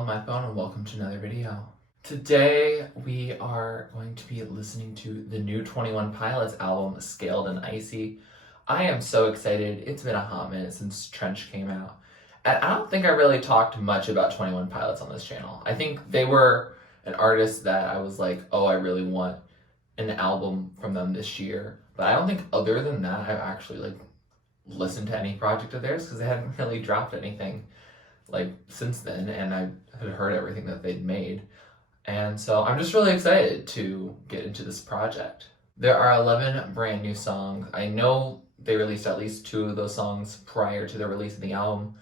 on my phone and welcome to another video. Today we are going to be listening to the new 21 Pilots album, Scaled and Icy. I am so excited. It's been a hot minute since Trench came out. And I don't think I really talked much about 21 Pilots on this channel. I think they were an artist that I was like, oh, I really want an album from them this year. But I don't think other than that, I've actually listened to any project of theirs because they hadn't really dropped anything since then, and I had heard everything that they'd made. And so I'm just really excited to get into this project. There are 11 brand new songs. I know they released at least 2 of those songs prior to the release of the album.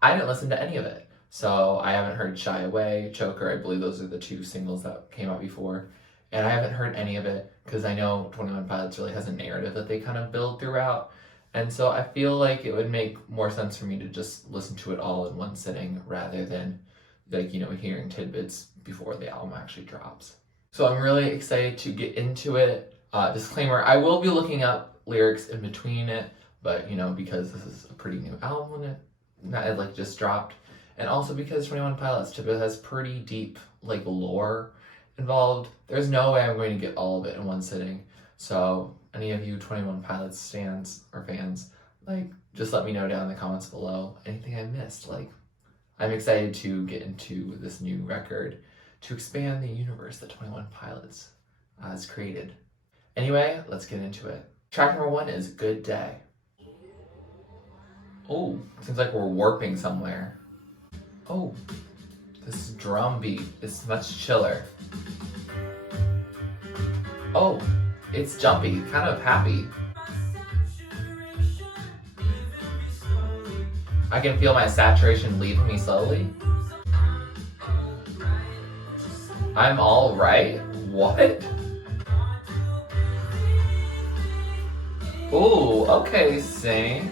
I didn't listen to any of it. So I haven't heard Shy Away, Choker, I believe those are the 2 singles that came out before. And I haven't heard any of it because I know 21 Pilots really has a narrative that they kind of build throughout. And so I feel like it would make more sense for me to just listen to it all in one sitting rather than hearing tidbits before the album actually drops. So I'm really excited to get into it. Disclaimer, I will be looking up lyrics in between it, but because this is a pretty new album and it just dropped. And also because 21 Pilots typically has pretty deep lore involved. There's no way I'm going to get all of it in one sitting. So any of you 21 Pilots stans or fans, just let me know down in the comments below anything I missed. I'm excited to get into this new record to expand the universe that 21 Pilots has created. Anyway, let's get into it. Track number 1 is Good Day. Oh, seems like we're warping somewhere. Oh, this drum beat is much chiller. Oh, it's jumpy, kind of happy. I can feel my saturation leaving me slowly. I'm all right? What? Ooh, okay, sing.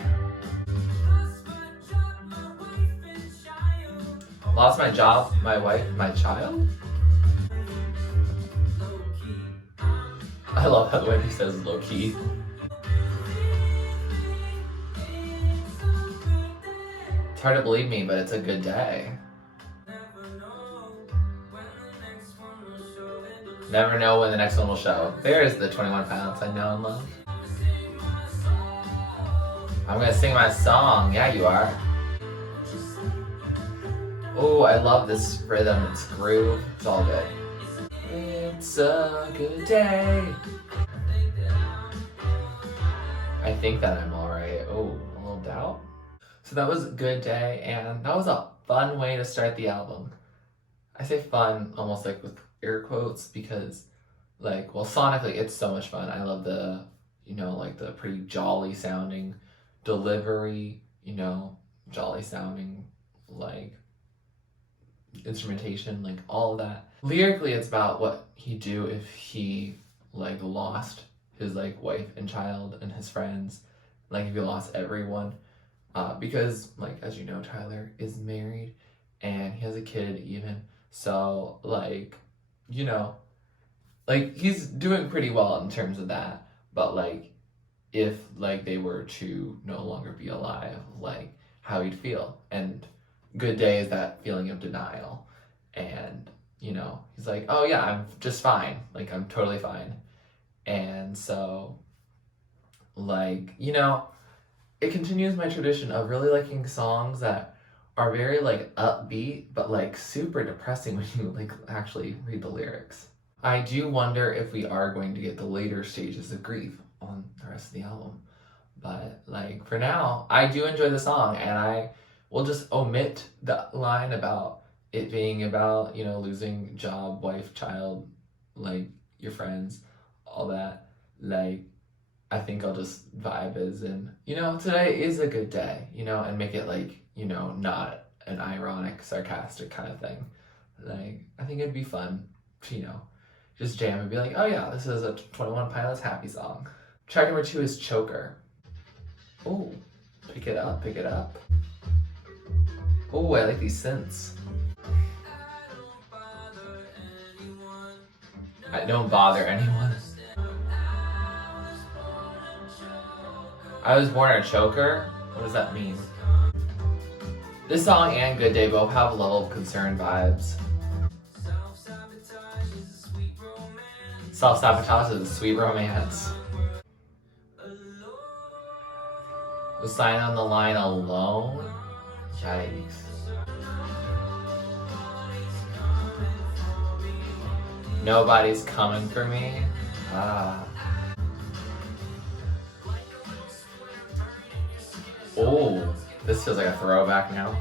Lost my job, my wife, my child? I love how the way he says low-key. It's hard to believe me, but it's a good day. Never know when the next one will show. There's the 21 Pilots I know and love. I'm gonna sing my song. Yeah, you are. Oh, I love this rhythm. It's groove. It's all good. It's a good day. I think that I'm alright. Oh, a little doubt. So that was Good Day, and that was a fun way to start the album. I say fun almost with air quotes because sonically it's so much fun. I love the, the pretty jolly sounding delivery, jolly sounding instrumentation, all of that. Lyrically, it's about what he'd do if he lost his wife and child and his friends, if he lost everyone, because as you know, Tyler is married and he has a kid even, so he's doing pretty well in terms of that, but if they were to no longer be alive, how he'd feel. And Good Day is that feeling of denial. And, he's like, oh yeah, I'm just fine. I'm totally fine. And so, it continues my tradition of really liking songs that are very, upbeat, but, super depressing when you, actually read the lyrics. I do wonder if we are going to get the later stages of grief on the rest of the album. But, for now, I do enjoy the song, and I will just omit the line about it being about, losing job, wife, child, your friends, all that. I think I'll just vibe as in, today is a good day, and make it not an ironic, sarcastic kind of thing. I think it'd be fun to, just jam and be like, oh yeah, this is a 21 Pilots happy song. Track number 2 is Choker. Oh, pick it up, pick it up. Oh, I like these synths. I don't bother anyone. I was born a choker? What does that mean? This song and Good Day both have level of concern vibes. Self-sabotage is a sweet romance. The sign on the line alone? Yikes. Nobody's coming for me? Ah. Oh, this feels like a throwback now.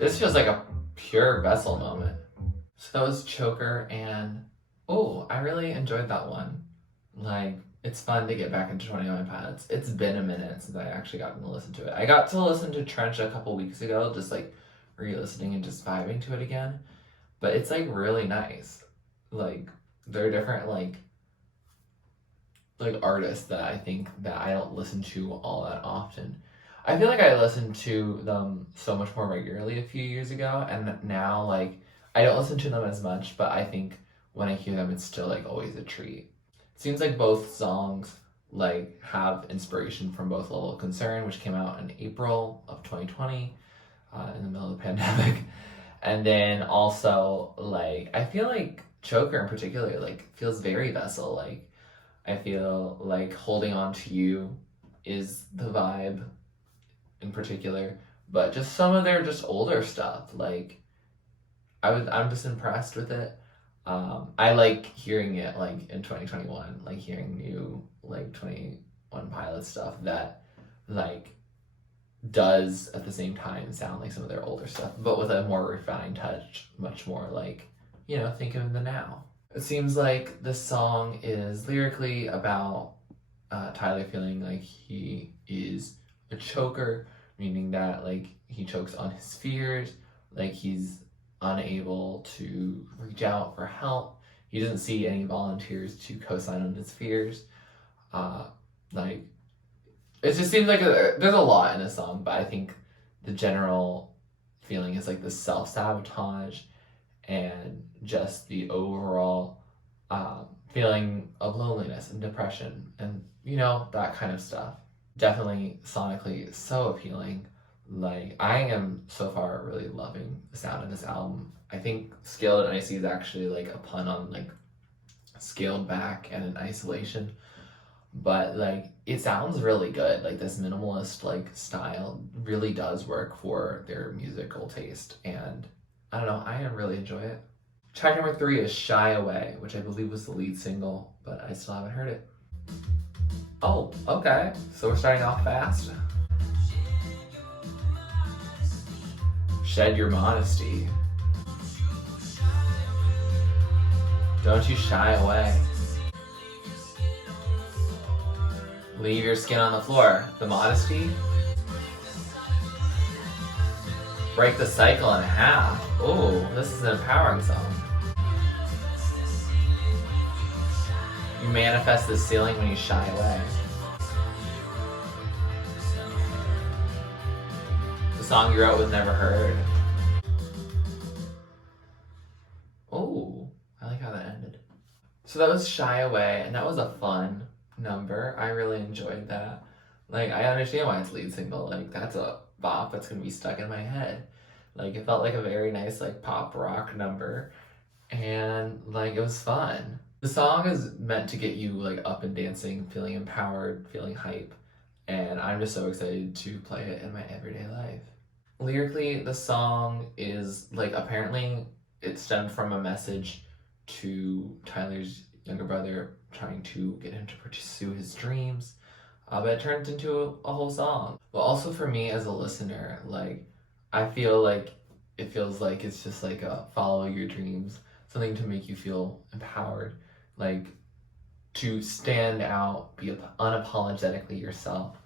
This feels like a pure Vessel moment. So that was Choker, and oh, I really enjoyed that one. Like, it's fun to get back into 21 Pilots. It's been a minute since I actually got to listen to it. I got to listen to Trench a couple weeks ago, just like re-listening and just vibing to it again. But it's like really nice. Like, they're different like artists that I think that I don't listen to all that often. I feel like I listened to them so much more regularly a few years ago, and now like I don't listen to them as much, but I think when I hear them, it's still like always a treat. It seems like both songs like have inspiration from both Level of Concern, which came out in April of 2020, in the middle of the pandemic, and then also like I feel like Choker in particular like feels very Vessel. Like I feel like Holding On to You is the vibe in particular, but just some of their just older stuff, like I'm just impressed with it. I like hearing it like in 2021, like hearing new like 21 Pilot stuff that like does at the same time sound like some of their older stuff, but with a more refined touch, much more like, you know, think of the now. It seems like this song is lyrically about Tyler feeling like he is a choker, meaning that like he chokes on his fears, like he's unable to reach out for help. He doesn't see any volunteers to co-sign on his fears. Like it just seems like there's a lot in this song, but I think the general feeling is like the self-sabotage and just the overall feeling of loneliness and depression and, you know, that kind of stuff. Definitely sonically so appealing. Like, I am so far really loving the sound of this album. I think Scaled and Icy is actually like a pun on like scaled back and in isolation. But like it sounds really good. Like this minimalist like style really does work for their musical taste, and I don't know, I really enjoy it. Track number 3 is Shy Away, which I believe was the lead single, but I still haven't heard it. Oh, okay. So we're starting off fast. Shed Your Modesty. Don't you shy away. Leave your skin on the floor. The modesty. Break the cycle in half. Oh, this is an empowering song. You manifest the ceiling when you shy away. The song you wrote was never heard. Oh, I like how that ended. So that was Shy Away, and that was a fun number. I really enjoyed that. Like, I understand why it's lead single. Like, that's a bop that's gonna be stuck in my head. Like, it felt like a very nice, like, pop rock number, and, like, it was fun. The song is meant to get you, like, up and dancing, feeling empowered, feeling hype, and I'm just so excited to play it in my everyday life. Lyrically, the song is, like, apparently it stemmed from a message to Tyler's younger brother trying to get him to pursue his dreams, but it turned into a whole song. But also for me as a listener, like, I feel like it feels like it's just like a follow your dreams, something to make you feel empowered, like to stand out, be unapologetically yourself,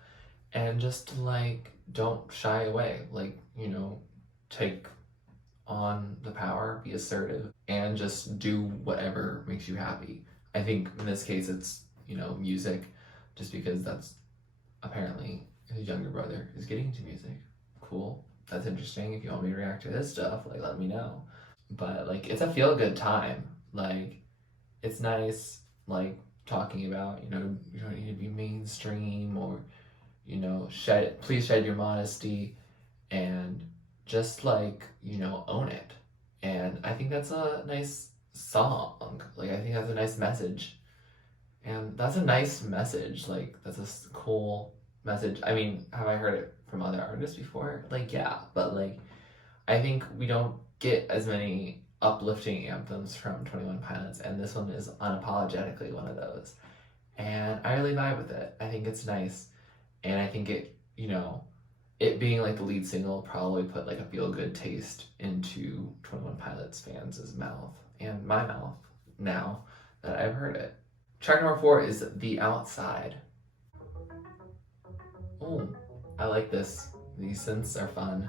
and just like don't shy away, like, you know, take on the power, be assertive, and just do whatever makes you happy. I think in this case it's, you know, music, just because that's apparently his younger brother is getting into music. Cool. That's interesting. If you want me to react to this stuff, like, let me know. But like, it's a feel-good time. Like, it's nice, like, talking about, you know, you don't need to be mainstream, or, you know, please shed your modesty, and just like, own it. And I think that's a nice song. Like, I think that's a nice message. And that's a nice message. Like, that's a cool message. I mean, have I heard it from other artists before? Like, yeah, but like, I think we don't get as many uplifting anthems from 21 Pilots, and this one is unapologetically one of those. And I really vibe with it. I think it's nice. And I think it, it being like the lead single probably put like a feel-good taste into 21 Pilots fans' mouth and my mouth now that I've heard it. Track number 4 is The Outside. Oh, I like this. These synths are fun.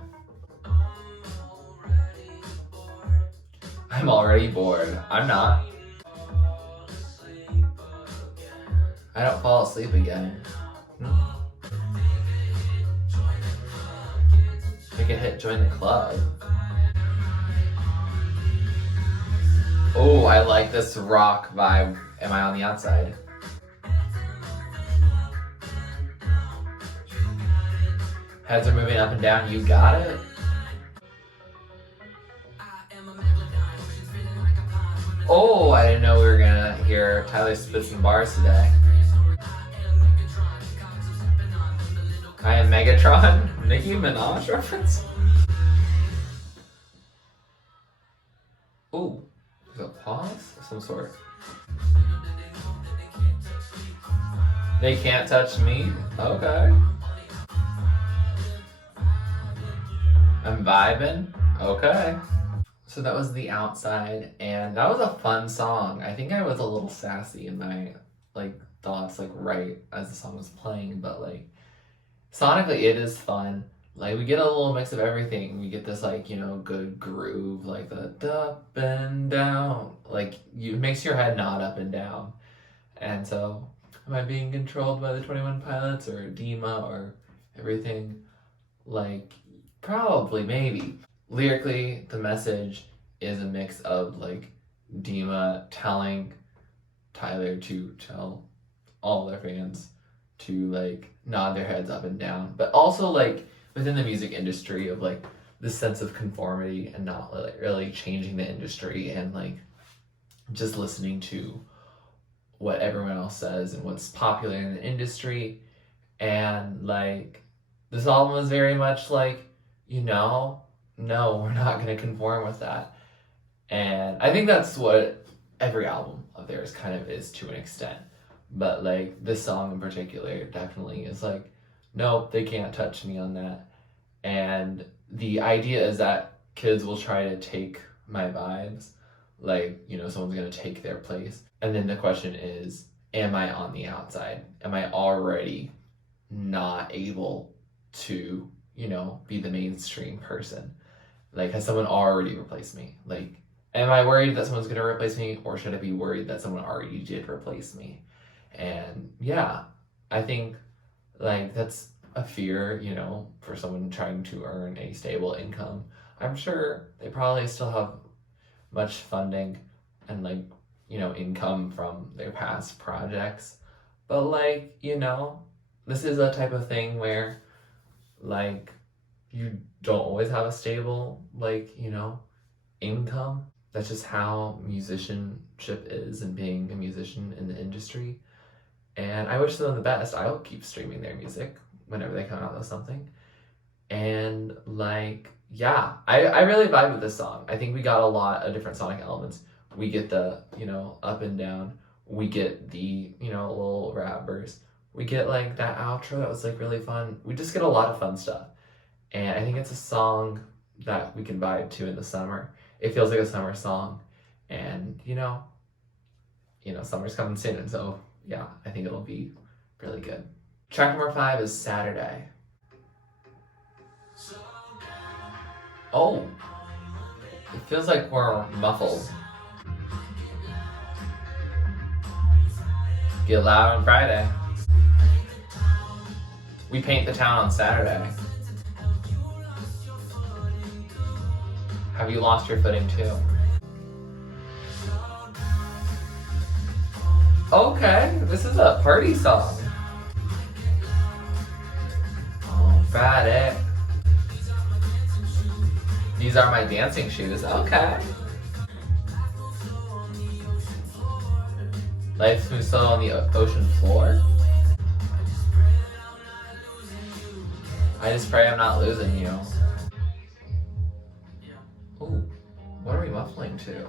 I'm already bored. I'm not. I don't fall asleep again. Make a hit, join the club. Oh, I like this rock vibe. Am I on the outside? Heads are moving up and down. You got it. Oh, I didn't know we were gonna hear Tyler spit some bars today. I am Megatron. Nicki Minaj reference? Ooh, there's a pause of some sort. They can't touch me? Okay. I'm vibing? Okay. So that was The Outside, and that was a fun song. I think I was a little sassy in my thoughts right as the song was playing, but sonically it is fun. Like, we get a little mix of everything. We get this good groove, like the up and down. Like, it makes your head nod up and down. And so, am I being controlled by the 21 Pilots or Dima or everything? Probably, maybe. Lyrically, the message is a mix of Dima telling Tyler to tell all their fans to nod their heads up and down, but also within the music industry of this sense of conformity and not really changing the industry and just listening to what everyone else says and what's popular in the industry. And this album is very much no, we're not going to conform with that. And I think that's what every album of theirs kind of is to an extent. But this song in particular definitely is nope, they can't touch me on that. And the idea is that kids will try to take my vibes, someone's going to take their place. And then the question is, am I on the outside? Am I already not able to, be the mainstream person? Has someone already replaced me? Am I worried that someone's going to replace me, or should I be worried that someone already did replace me? And yeah, I think that's a fear, for someone trying to earn a stable income. I'm sure they probably still have much funding and income from their past projects. But this is a type of thing where you don't always have a stable income. That's just how musicianship is and being a musician in the industry. And I wish them the best. I'll keep streaming their music whenever they come out with something. And yeah, I really vibe with this song. I think we got a lot of different sonic elements. We get the, up and down. We get the, little rap verse. We get that outro that was really fun. We just get a lot of fun stuff. And I think it's a song that we can vibe to in the summer. It feels like a summer song. And, summer's coming soon. And so, yeah, I think it'll be really good. Track number 5 is Saturday. Oh, it feels like we're muffled. Get loud on Friday. We paint the town on Saturday. Have you lost your footing too? Okay, this is a party song. On Friday. These are my dancing shoes. Okay. Life moves slow on the ocean floor. I just pray I'm not losing you. Ooh, what are we muffling to?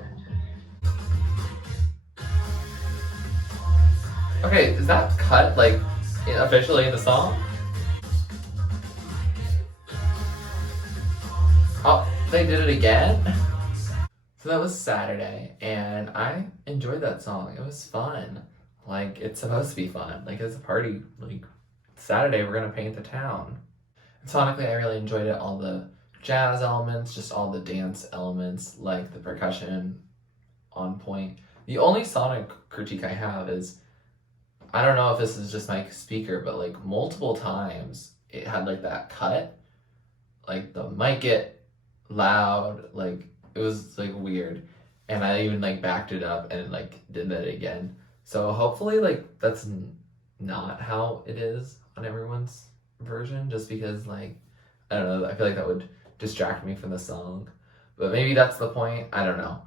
Okay, is that cut like officially in the song? Oh, they did it again? So that was Saturday, and I enjoyed that song. It was fun. Like, it's supposed to be fun. Like, it's a party. Like, Saturday, we're gonna paint the town. And sonically, I really enjoyed it. All the jazz elements, just all the dance elements, like the percussion on point. The only sonic critique I have is, I don't know if this is just my speaker, but like multiple times it had like that cut. Like the mic get loud, like it was like weird. And I even like backed it up and like did that again. So hopefully like that's not how it is on everyone's version, just because like, I don't know, I feel like that would distract me from the song. But maybe that's the point, I don't know.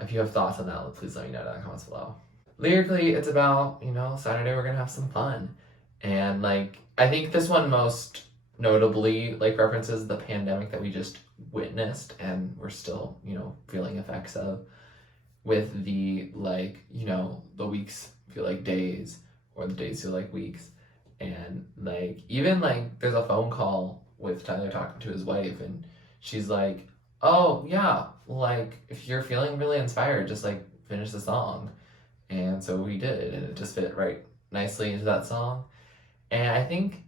If you have thoughts on that, please let me know in the comments below. Lyrically, it's about, you know, Saturday we're gonna have some fun. And like, I think this one most notably like references the pandemic that we just witnessed and we're still, you know, feeling effects of, with the like, you know, the weeks feel like days or the days feel like weeks. And like, even like there's a phone call with Tyler talking to his wife and she's like, oh yeah, like if you're feeling really inspired, just like finish the song. And so we did, and it just fit right nicely into that song. And I think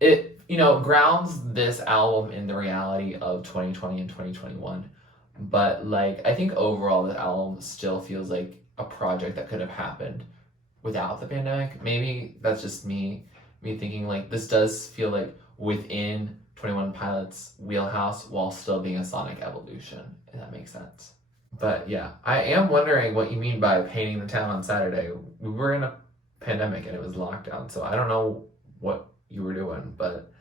it, you know, grounds this album in the reality of 2020 and 2021. But like, I think overall the album still feels like a project that could have happened without the pandemic. Maybe that's just me thinking like this does feel like within 21 Pilots' wheelhouse while still being a sonic evolution, if that makes sense. But yeah, I am wondering what you mean by painting the town on Saturday. We were in a pandemic and it was lockdown, so I don't know what you were doing, but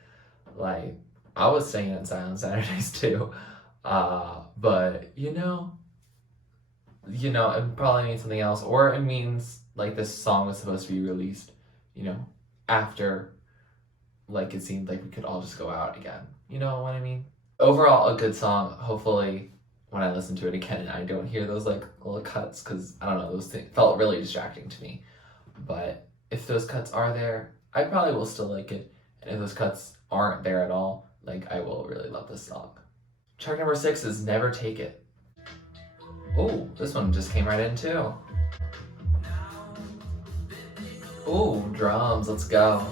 like I was staying inside on Saturdays too. But you know, it probably means something else, or it means like this song was supposed to be released, you know, after like it seemed like we could all just go out again. You know what I mean? Overall, a good song. Hopefully, when I listen to it again, I don't hear those like little cuts, because I don't know, those things felt really distracting to me. But if those cuts are there, I probably will still like it. And if those cuts aren't there at all, like I will really love this song. Track number 6 is Never Take It. Oh, this one just came right in too. Oh, drums, let's go.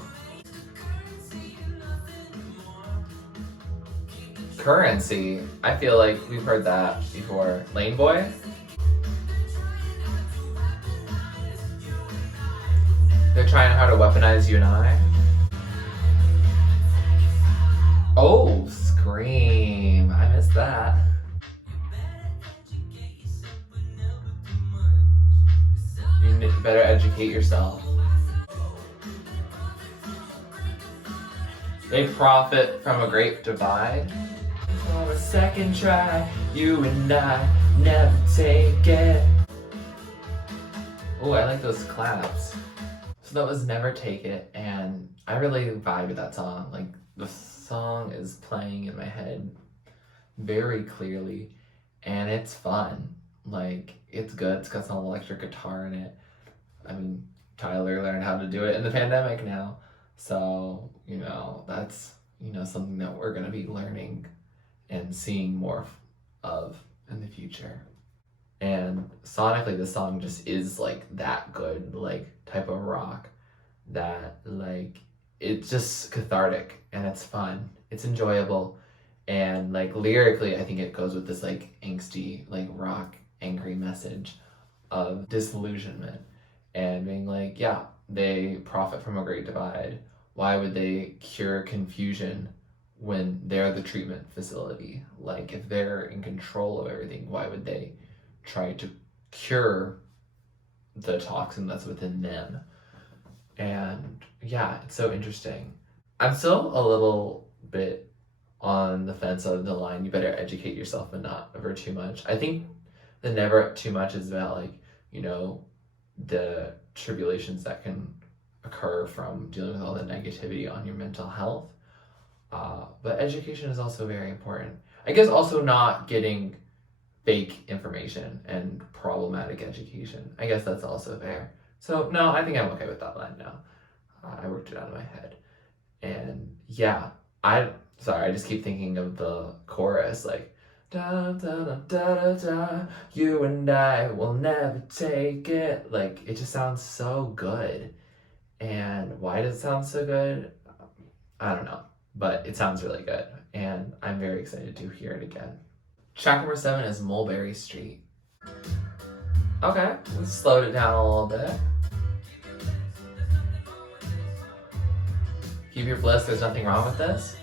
Currency, I feel like we've heard that before. Lane Boy? They're trying how to weaponize you and I. Oh, Scream. I missed that. You better educate yourself. They profit from a great divide. For a second try, you and I never take it. Oh, I like those claps. So that was Never Take It, and I really vibe with that song. Like, the song is playing in my head very clearly, and it's fun. Like, it's good. It's got some electric guitar in it. I mean, Tyler learned how to do it in the pandemic now. So, you know, that's, you know, something that we're going to be learning and seeing more of in the future. And sonically, the song just is like that good, like type of rock that like, it's just cathartic and it's fun. It's enjoyable. And like lyrically, I think it goes with this like angsty, like rock, angry message of disillusionment and being like, yeah, they profit from a great divide. Why would they cure confusion when they're the treatment facility? Like, if they're in control of everything, why would they try to cure the toxin that's within them? And yeah, it's so interesting. I'm still a little bit on the fence of the line, you better educate yourself but not ever too much. I think the never too much is about like, you know, the tribulations that can occur from dealing with all the negativity on your mental health. But education is also very important. I guess also not getting fake information and problematic education. I guess that's also fair. So no, I think I'm okay with that line now. I worked it out in my head. And yeah, I just keep thinking of the chorus, like da da da da da da, you and I will never take it. Like it just sounds so good. And why does it sound so good? I don't know, but it sounds really good, and I'm very excited to hear it again. Track number 7 is Mulberry Street. Okay, we slowed it down a little bit. Keep your bliss, there's nothing wrong with this.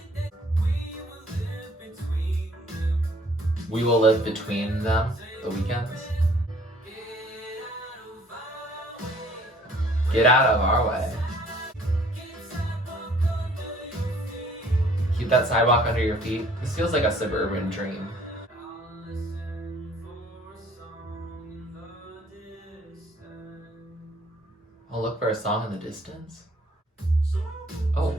We will live between them, the weekends. Get out of our way. Keep that sidewalk under your feet. This feels like a suburban dream. I'll look for a song in the distance. Oh,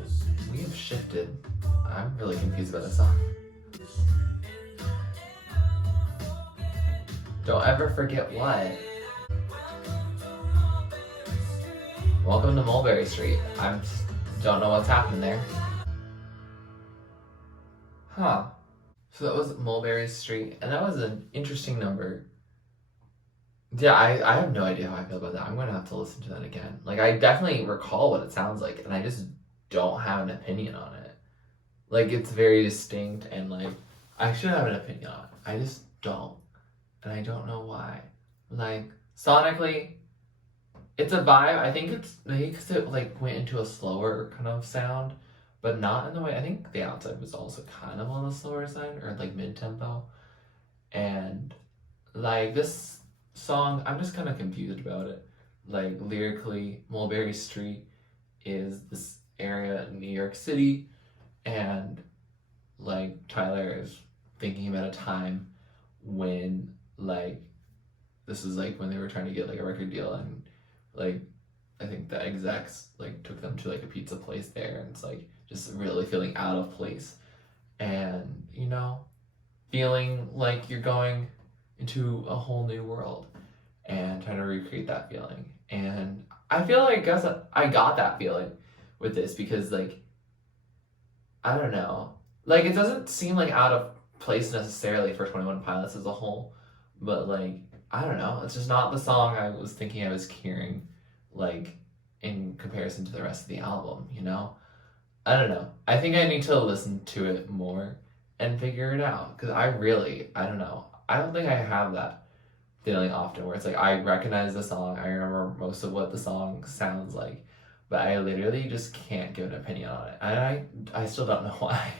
we have shifted. I'm really confused about this song. Don't ever forget what. Welcome to Mulberry Street. I don't know what's happening there. Huh. So that was Mulberry Street, and that was an interesting number. Yeah, I have no idea how I feel about that. I'm gonna have to listen to that again. Like, I definitely recall what it sounds like, and I just don't have an opinion on it. Like, it's very distinct, and like, I should have an opinion on it. I just don't. And I don't know why. Like, sonically, it's a vibe. I think it's maybe because it like went into a slower kind of sound, but not in the way. I think the outside was also kind of on the slower side, or like mid-tempo. And like this song, I'm just kind of confused about it. Like lyrically, Mulberry Street is this area in New York City, and like Tyler is thinking about a time when like this is like when they were trying to get like a record deal, and like I think the execs like took them to like a pizza place there, and it's like just really feeling out of place, and you know, feeling like you're going into a whole new world and trying to recreate that feeling. And I feel like I guess I got that feeling with this because like I don't know, like it doesn't seem like out of place necessarily for 21 Pilots as a whole, but like I don't know, it's just not the song I was thinking I was hearing like in comparison to the rest of the album, you know? I don't know. I think I need to listen to it more and figure it out, because I don't know. I don't think I have that feeling often where it's like I recognize the song, I remember most of what the song sounds like, but I literally just can't give an opinion on it. And I still don't know why.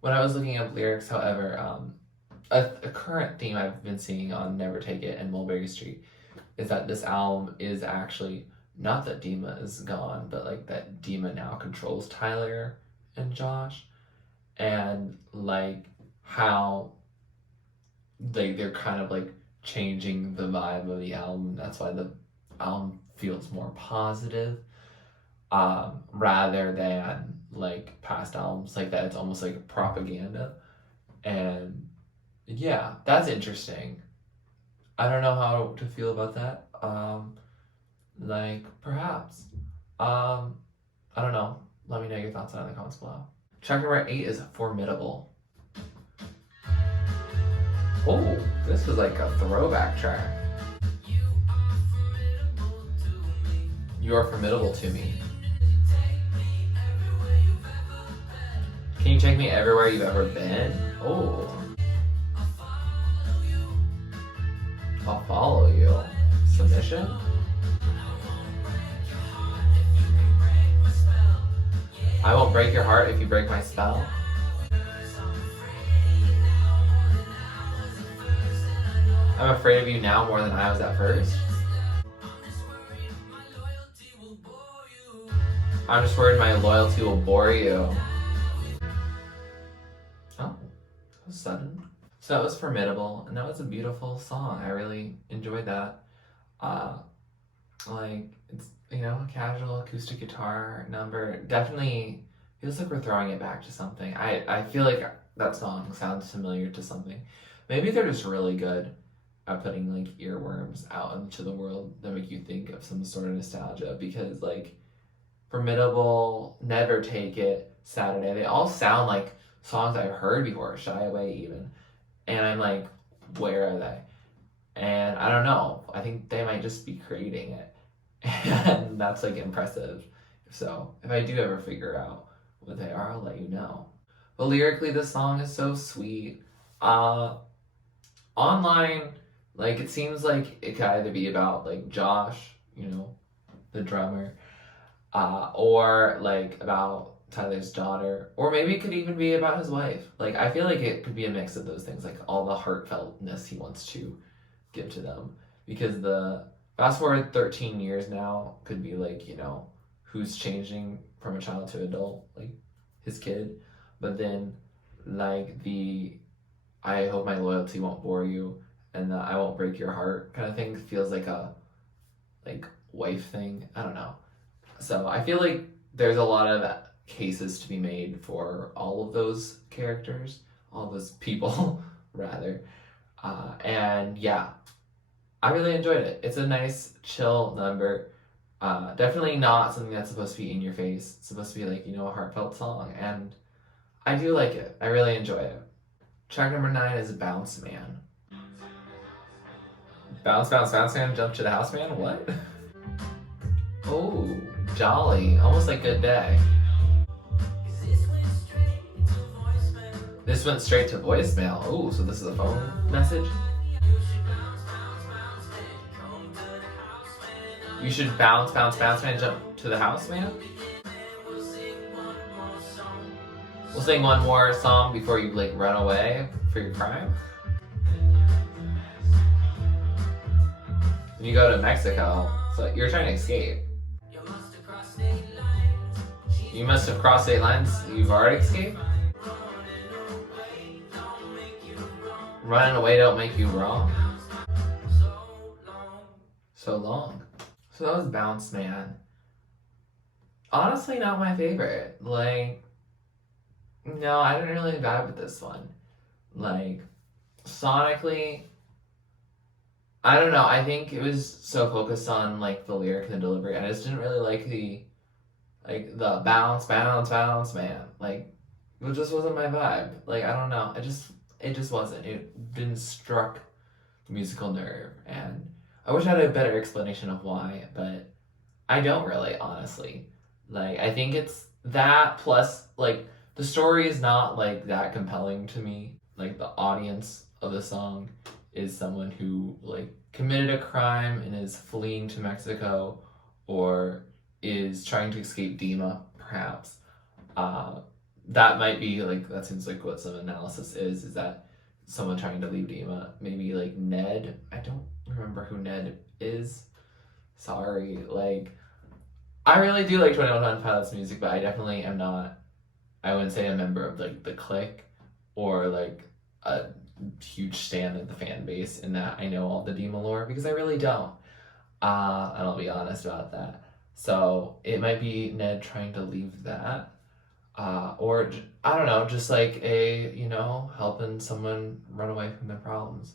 When I was looking up lyrics, however, a current theme I've been seeing on Never Take It and Mulberry Street is that this album is actually not that Dima is gone, but like that Dima now controls Tyler and Josh, and like how they're kind of like changing the vibe of the album. That's why the album feels more positive, rather than like past albums like that. It's almost like propaganda, and yeah, that's interesting. I don't know how to feel about that. Like perhaps, I don't know. Let me know your thoughts on it in the comments below. Track number 8 is Formidable. Oh, this was like a throwback track. You are formidable to me. Can you take me everywhere you've ever been? Oh. I'll follow you. Submission? I won't break your heart if you break my spell. I'm afraid of you now more than I was at first. I'm just worried my loyalty will bore you. sudden. So that was Formidable, and that was a beautiful song. I really enjoyed that. Like, it's, you know, a casual acoustic guitar number. Definitely feels like we're throwing it back to something. I feel like that song sounds familiar to something. Maybe they're just really good at putting like earworms out into the world that make you think of some sort of nostalgia, because like Formidable, Never Take It, Saturday, they all sound like songs I've heard before, Shy Away even. And I'm like, where are they? And I don't know. I think they might just be creating it. And that's like impressive. So if I do ever figure out what they are, I'll let you know. But lyrically, this song is so sweet. Online, like, it seems like it could either be about like Josh, you know, the drummer, or like about Tyler's daughter, or maybe it could even be about his wife. Like, I feel like it could be a mix of those things, like all the heartfeltness he wants to give to them. Because the fast forward 13 years now could be like, you know, who's changing from a child to adult, like his kid. But then like the I hope my loyalty won't bore you and the I won't break your heart kind of thing feels like a like wife thing. I don't know. So I feel like there's a lot of cases to be made for all of those characters, all those people rather. And yeah, I really enjoyed it. It's a nice chill number. Definitely not something that's supposed to be in your face. It's supposed to be like, you know, a heartfelt song, and I do like it. I really enjoy it. Track number 9 is Bounce Man. Bounce, bounce, bounce man, jump to the house man? What? Oh, jolly. Almost like Good Day. This went straight to voicemail. Oh, so this is a phone message? You should bounce, bounce, bounce man, jump to the house man? We'll sing one more song before you like run away for your crime. When you go to Mexico, so you're trying to escape. You must have crossed 8 lines. You've already escaped? Running away don't make you wrong. So long. So that was Bounce Man. Honestly, not my favorite. Like, no, I didn't really vibe with this one. Like, sonically, I don't know. I think it was so focused on like the lyric and the delivery. I just didn't really like the bounce, bounce, bounce, man. Like, it just wasn't my vibe. Like, I don't know. It just wasn't. It didn't struck the musical nerve, and I wish I had a better explanation of why, but I don't really, honestly. Like, I think it's that plus like the story is not like that compelling to me. Like, the audience of the song is someone who like committed a crime and is fleeing to Mexico, or is trying to escape Dima, perhaps. That might be like, that seems like what some analysis is that someone trying to leave Dima. Maybe like Ned. I don't remember who Ned is. Sorry. Like, I really do like 21 Pilots music, but I definitely am not, I wouldn't say a member of like the clique or like a huge stan of the fan base in that I know all the Dima lore, because I really don't. And I'll be honest about that. So it might be Ned trying to leave that. Or I don't know, just like a, you know, helping someone run away from their problems.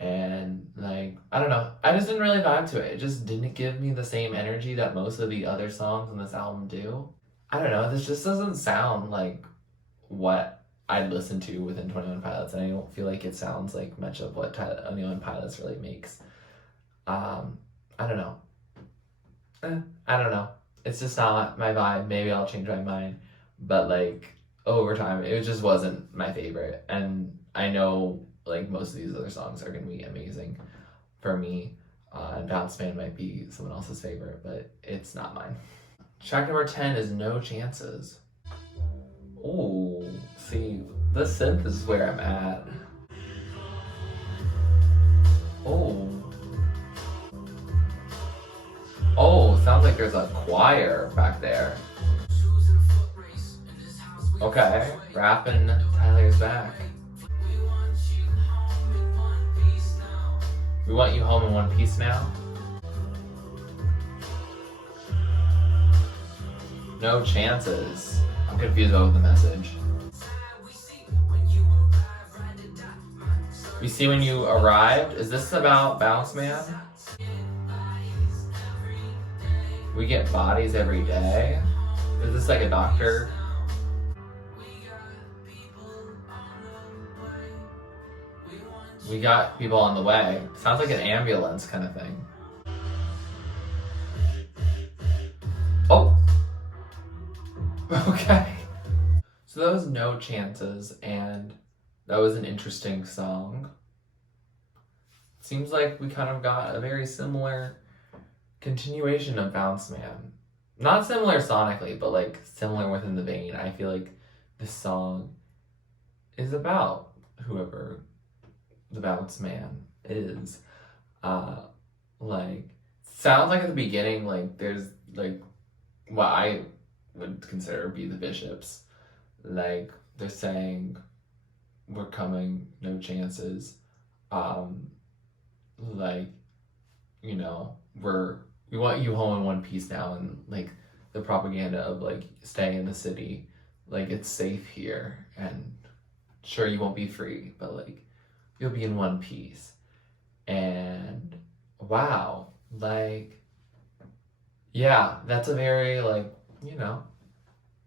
And like, I don't know, I just didn't really vibe to it. It just didn't give me the same energy that most of the other songs on this album do. I don't know, this just doesn't sound like what I'd listen to within 21 Pilots, and I don't feel like it sounds like much of what 21 Pilots really makes. I don't know. I don't know. It's just not my vibe. Maybe I'll change my mind. But like, over time, it just wasn't my favorite. And I know like most of these other songs are going to be amazing for me. And Bounce Man might be someone else's favorite, but it's not mine. Track number 10 is No Chances. Oh, see, the synth is where I'm at. Oh, sounds like there's a choir back there. Okay, rapping Tyler's back. We want you home in one piece now. No chances. I'm confused about the message. We see when you arrived. Is this about Bounce Man? We get bodies every day. Is this like a doctor? We got people on the way. Sounds like an ambulance kind of thing. Oh! Okay. So that was No Chances, and that was an interesting song. Seems like we kind of got a very similar continuation of Bounce Man. Not similar sonically, but like similar within the vein. I feel like this song is about whoever the Bounce Man is. Like, sounds like at the beginning, like there's like what I would consider be the bishops. Like, they're saying, we're coming, no chances. Like, you know, we want you home in one piece now, and like the propaganda of like staying in the city, like it's safe here, and sure you won't be free, but like you'll be in one piece. And wow, like, yeah, that's a very like, you know,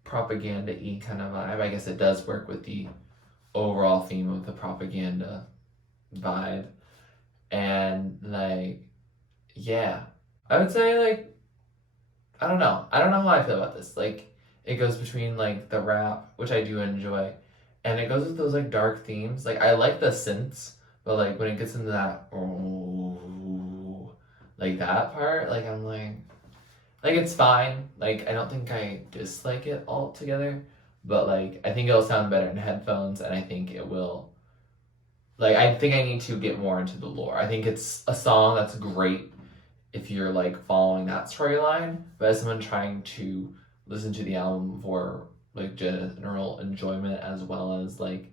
propaganda-y kind of vibe. I guess it does work with the overall theme of the propaganda vibe. And like, yeah, I would say like, I don't know how I feel about this. Like, it goes between like the rap, which I do enjoy, and it goes with those like dark themes. Like, I like the synths, but like when it gets into that like that part, like I'm like it's fine. Like, I don't think I dislike it altogether, but like I think it'll sound better in headphones, and I think it will. Like, I think I need to get more into the lore. I think it's a song that's great if you're like following that storyline, but as someone trying to listen to the album for like general enjoyment, as well as like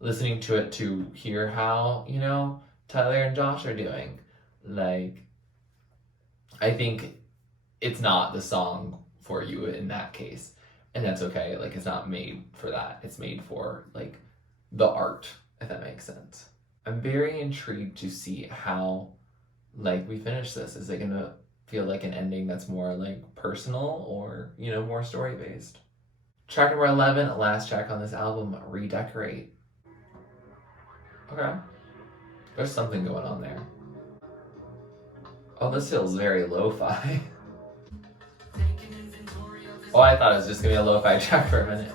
listening to it to hear how, you know, Tyler and Josh are doing, like, I think it's not the song for you in that case, and that's okay. Like, it's not made for that. It's made for like the art, if that makes sense. I'm very intrigued to see how like we finish this. Is it gonna feel like an ending that's more like personal, or, you know, more story based? Track number 11, last track on this album, Redecorate. Okay, there's something going on there. Oh, this feels very lo-fi. Oh, I thought it was just gonna be a lo-fi track for a minute.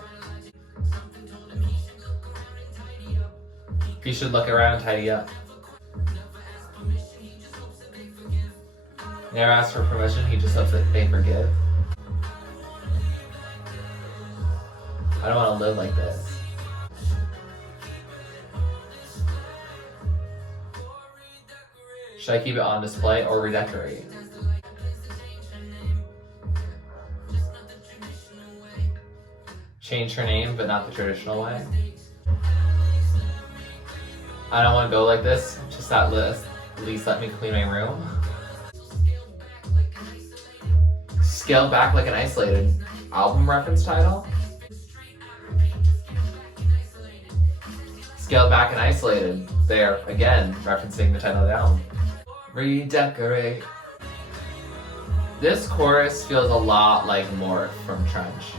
He should look around, tidy up. Never asks for permission, he just hopes that they forgive. I don't want to live like this. Should I keep it on display or redecorate? Change her name, but not the traditional way. I don't want to go like this. Just at least let me clean my room. Scaled back like an isolated. Album reference title? Scaled back and isolated. There, again, referencing the title of the album. Redecorate. This chorus feels a lot like Morph from Trench.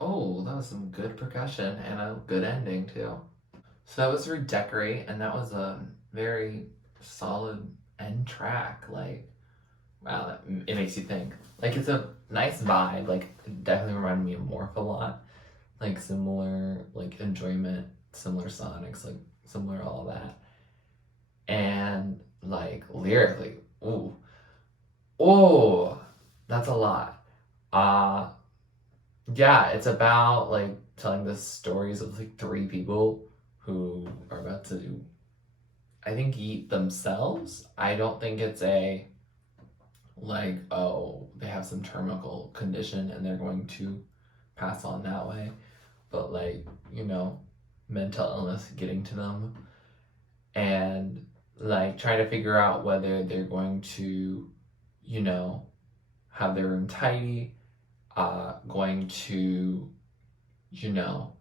Oh, that was some good percussion and a good ending too. So that was Redecorate, and that was a very solid end track. Like, wow, it makes you think. Like, it's a nice vibe. Like, it definitely reminded me of Morph a lot. Like, similar, like, enjoyment, similar sonics, like, similar all that. And, like, lyrically, ooh. Oh, that's a lot. Yeah, it's about like telling the stories of like three people who are about to, I think, eat themselves. I don't think it's a like, oh, they have some terminal condition and they're going to pass on that way, but like, you know, mental illness getting to them. and like trying to figure out whether they're going to, you know, have their room tidy, going to, you know,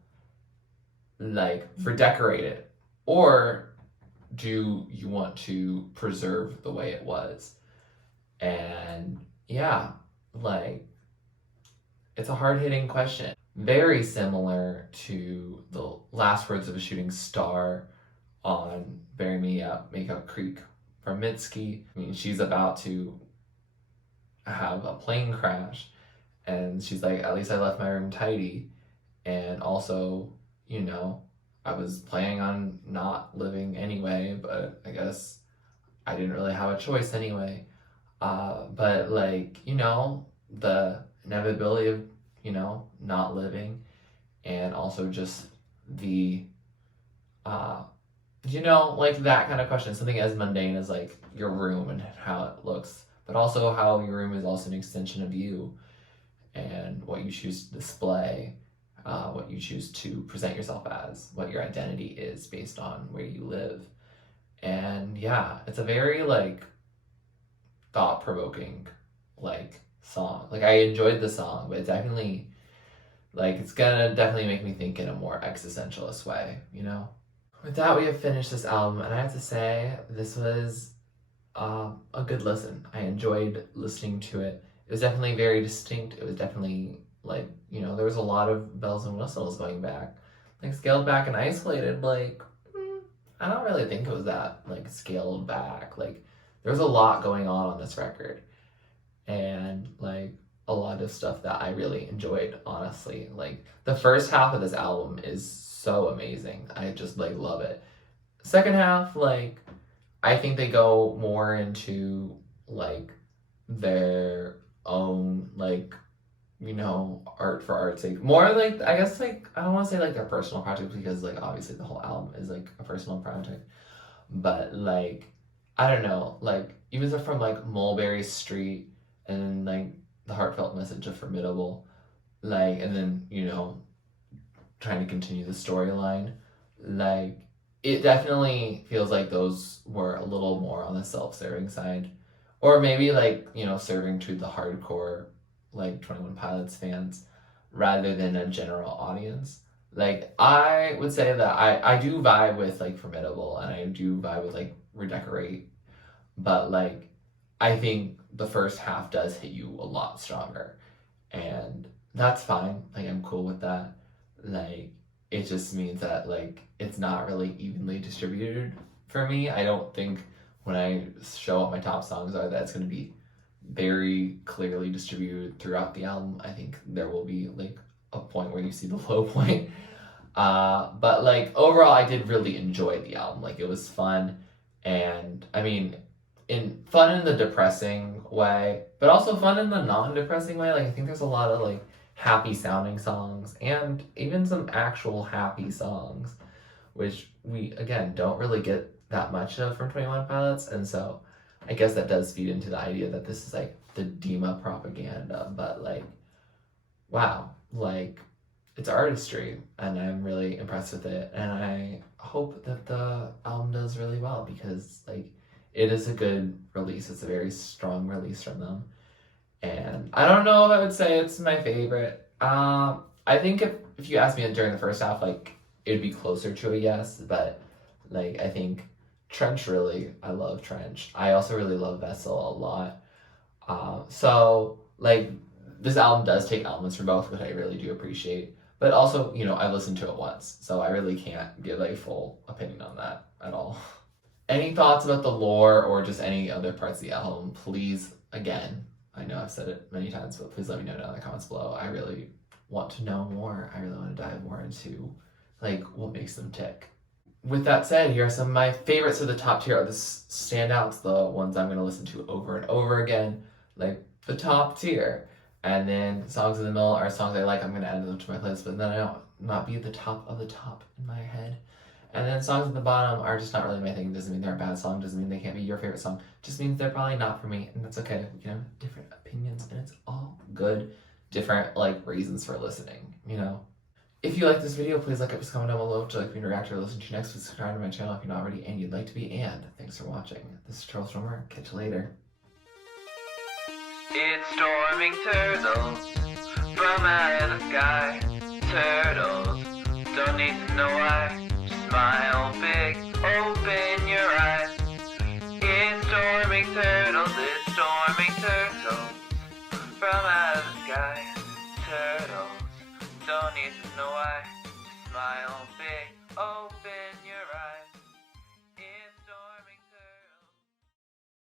like redecorate it, or do you want to preserve the way it was? And yeah, like it's a hard-hitting question. Very similar to the last words of a shooting star on Bury Me Up, Makeup Creek from Mitski. I mean, she's about to have a plane crash, and she's like, at least I left my room tidy. And also, you know, I was planning on not living anyway, but I guess I didn't really have a choice anyway. But like, you know, the inevitability of, you know, not living, and also just the, you know, like that kind of question, something as mundane as like your room and how it looks, but also how your room is also an extension of you and what you choose to display, what you choose to present yourself as, what your identity is based on where you live. And yeah, it's a very like thought-provoking like song. Like I enjoyed the song, but it's definitely like it's gonna definitely make me think in a more existentialist way, you know? With that, we have finished this album, and I have to say this was a good listen. I enjoyed listening to it. It was definitely very distinct. It was definitely like, you know, there was a lot of bells and whistles going back. Like scaled back and isolated, like I don't really think it was that like scaled back. Like there was a lot going on this record, and like a lot of stuff that I really enjoyed, honestly. Like the first half of this album is so amazing. I just like love it. Second half, like I think they go more into like their own like, you know, art for art's sake. More like, I guess like I don't want to say like their personal project, because like obviously the whole album is like a personal project. But like I don't know, like even stuff from like Mulberry Street and like the heartfelt message of Formidable, like, and then, you know, trying to continue the storyline, like it definitely feels like those were a little more on the self-serving side, or maybe like, you know, serving to the hardcore like 21 Pilots fans rather than a general audience. Like I would say that I do vibe with like Formidable, and I do vibe with like Redecorate, but like I think the first half does hit you a lot stronger, and that's fine. Like I'm cool with that. Like it just means that like it's not really evenly distributed for me. I don't think when I show what my top songs are that it's going to be very clearly distributed throughout the album. I think there will be like a point where you see the low point. But like overall, I did really enjoy the album. Like it was fun, and I mean, in fun in the depressing way, but also fun in the non-depressing way. Like I think there's a lot of like happy sounding songs, and even some actual happy songs, which we again don't really get that much of from 21 Pilots, and so I guess that does feed into the idea that this is like the Dima propaganda. But like, wow, like it's artistry, and I'm really impressed with it, and I hope that the album does really well, because like it is a good release. It's a very strong release from them, and I don't know if I would say it's my favorite. I think if you asked me during the first half, like it'd be closer to a yes, but like I think Trench, really, I love Trench. I also really love Vessel a lot. So like this album does take elements from both, which I really do appreciate. But also, you know, I've listened to it once, so I really can't give a full opinion on that at all. Any thoughts about the lore or just any other parts of the album, please, again, I know I've said it many times, but please let me know down in the comments below. I really want to know more. I really want to dive more into like what makes them tick. With that said, here are some of my favorites of the top tier, are the standouts, the ones I'm going to listen to over and over again, like the top tier. And then songs in the middle are songs I like. I'm going to add them to my playlist, but then I don't not be at the top of the top in my head. And then songs at the bottom are just not really my thing. Doesn't mean they're a bad song. Doesn't mean they can't be your favorite song. Just means they're probably not for me, and that's okay. We can have different opinions, and it's all good. Different like reasons for listening, you know. If you like this video, please like it, comment down below. Would you like me to react or listen to next? Please subscribe to my channel if you're not already and you'd like to be. And thanks for watching. This is TurtleStormer. Catch you later. It's storming turtles from out of the sky. Turtles don't need to know why. Just smile big, open your eyes. It's storming turtles from out of the sky. Turtles don't need to know why. Just smile big, open